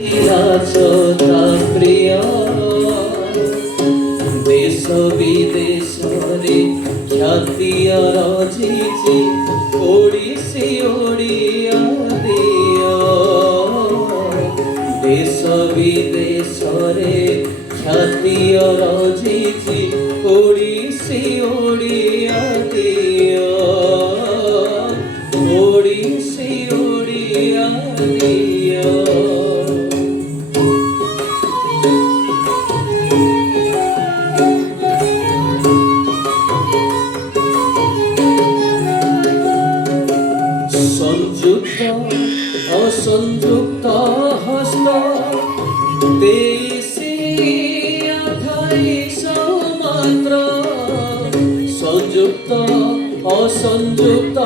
রাজতা প্রিয় দেশ বিদেশরে খ্যাতি রাজিছি ওড়িশি ওড়িয়া দিয় দেশ বিদেশরে খ্যাতি রাজিছি ওড়িশি ওড়িয়া দিয় ওড়িশি ওড়িয়া দিয় সংযুক্ত অসংযুক্ত হস্ত দেশি আঠাইশ মাত্র সংযুক্ত অসংযুক্ত